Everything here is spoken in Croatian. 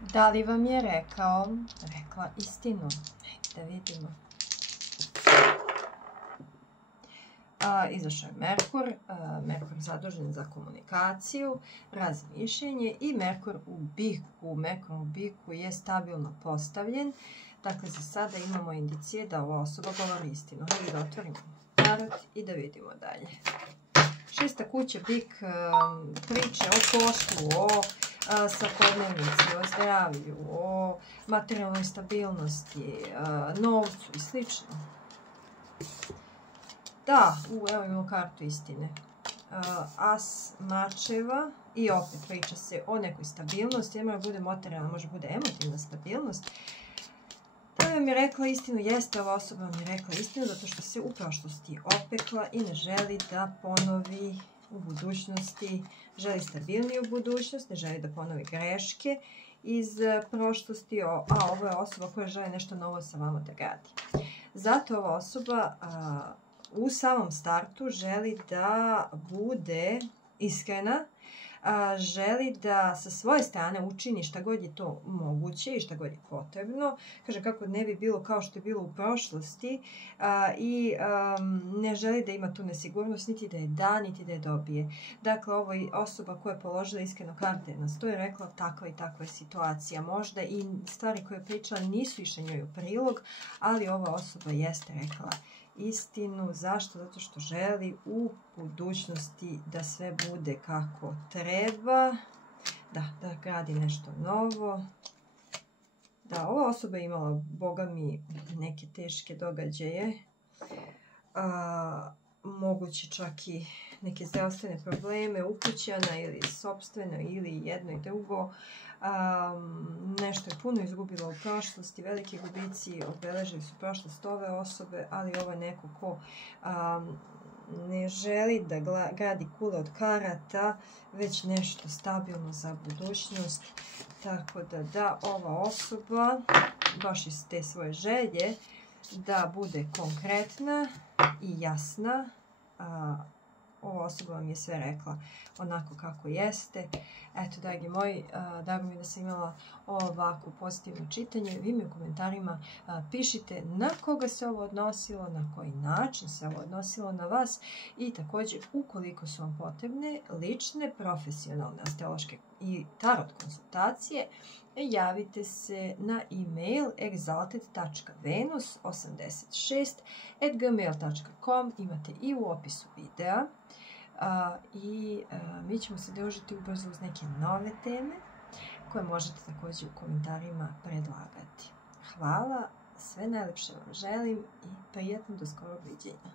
Da li vam je rekla istinu? Da vidimo. Izašao je Merkur, Merkur zadužen za komunikaciju, razmišljanje i Merkur u biku. Merkur u biku je stabilno postavljen. Dakle, za sada imamo indicije da ova osoba govori istinu. Hajde da otvorimo tarot i da vidimo dalje. Šesta kuća, bik, priče o poslu, o svakodnevnici, o zdravlju, o materijalnoj stabilnosti, novcu i slično. Da, evo imamo kartu istine. As mačeva i opet priča se o nekoj stabilnosti, ne može bude materijalna, može bude emotivna stabilnost. Da vam je rekla istinu, jeste, ova osoba vam je rekla istinu zato što se u prošlosti opekla i ne želi da ponovi u budućnosti, želi stabilniju budućnost, ne želi da ponovi greške iz prošlosti, a ovo je osoba koja želi nešto novo sa vama da gradi. Zato ova osoba u samom startu želi da bude iskrena, želi da sa svoje strane učini šta god je to moguće i šta god je potrebno. Kaže kako ne bi bilo kao što je bilo u prošlosti i ne želi da ima tu nesigurnost niti da je da, niti da je dobije. Dakle, ovo je osoba koja je položila iskreno karte na sto i rekla takva i takva je situacija. Možda i stvari koje je pričala nisu išle njoj u prilog, ali ova osoba jeste rekla istinu. Zašto? Zato što želi u budućnosti da sve bude kako treba, da gradi nešto novo. Da, ova osoba je imala, boga mi, neke teške događaje, moguće čak i neke zdravstvene probleme, ukućana ili sopstveno ili jedno i drugo. Nešto je puno izgubila u prošlosti, veliki gubici obeležili su prošlost ove osobe, ali ovo je neko ko ne želi da gradi kule od karata, već nešto stabilno za budućnost. Tako da ova osoba baš iz te svoje želje da bude konkretna i jasna. Ova osoba vam je sve rekla onako kako jeste. Eto, dragi moji, drago mi da sam imala ovako pozitivno čitanje. Vi mi u komentarima pišite na koga se ovo odnosilo, na koji način se ovo odnosilo na vas i također ukoliko su vam potrebne lične, profesionalne astrološke i tarot konsultacije, javite se na e-mail exalted.venus86@gmail.com, imate i u opisu videa. I mi ćemo se družiti ubrzo uz neke nove teme koje možete također u komentarima predlagati. Hvala, sve najlepše vam želim i prijatno do skorog viđenja.